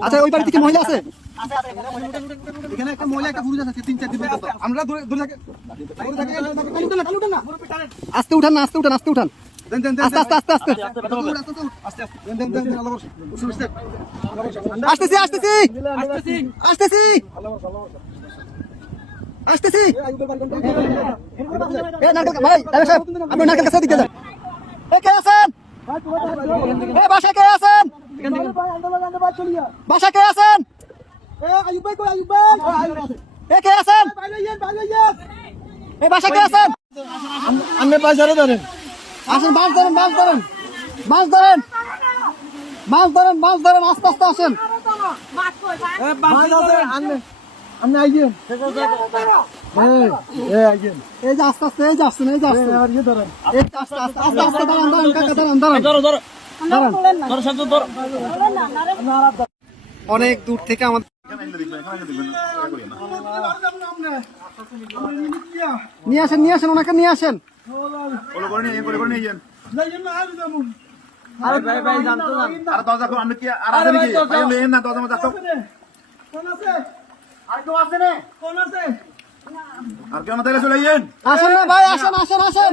আচ্ছা ওই বাড়িতে কি মহিলা আছে? এখানে একটা মহিলা একটা পুরুষ আছে তিন চার দিন আমরা দূরে উঠান না আস্তে উঠান না আস্তে উঠান আস্তে আসতেছি আসতেছি। আসতেছি। আসতেছি। ভাই আপনি নারকেল কাছে দিকে যান এ কে আছেন এ বাসায় কে আছেন বাসায় কে আছেন? এ কে আছেন? এ বাসায় কে আছেন? আপনি পয়সারে ধরেন আসেন মাছ ধরেন মাছ ধরেন। মাছ ধরেন। মাছ ধরেন মাছ ধরেন আস্তে আস্তে আসেন। আপনি আইছেন এই এই যে আস্তে আস্তে এই যে আসছেন এই যে আসছেন। এই আস্তে আস্তে আস্তে আস্তে দাঁড়ান দাঁড়ান কাকা দাঁড়ান দাঁড়ান দাঁড়ান অনেক দূর থেকে আমাদের নিয়ে আসেন নিয়ে আসেন ওনাকে নিয়ে আসেন। করে নিয়ে করে করে নিয়ে যান। ভাই ভাই জানতো আর কেউ তাহলে চলে যান আসেন না ভাই আসেন আসেন আসেন।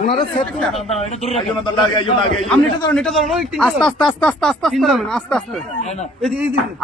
ওনারা সেট আপনি এটা ধরেন এটা ধরেন তিন আস্তে আস্তে আস্তে আস্তে আস্তে আস্তে। নামেন, আস্তে আস্তে।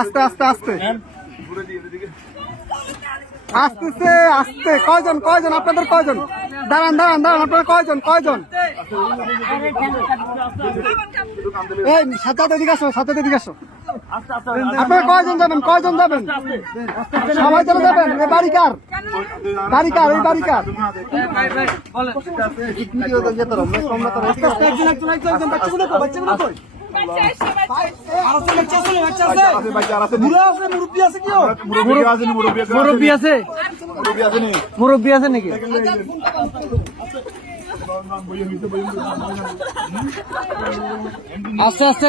আস্তে আস্তে আস্তে। আসতেছে আস্তে। কয়জন কয়জন? আপনাদের কয়জন? দাঁড়ান দাঁড়ান দাঁড়ান। আপনারা কয়জন কয়জন? এই সাথে এদিকে আসো সাথে এদিকে আসো। আপনারা কয়জন যাবেন? কয়জন যাবেন? সবাই চলে যাবেন। এই বাড়ি কার? বাড়ি কার এই বাড়ি কার মুরব্বী আছে নাকি? আস্তে আস্তে।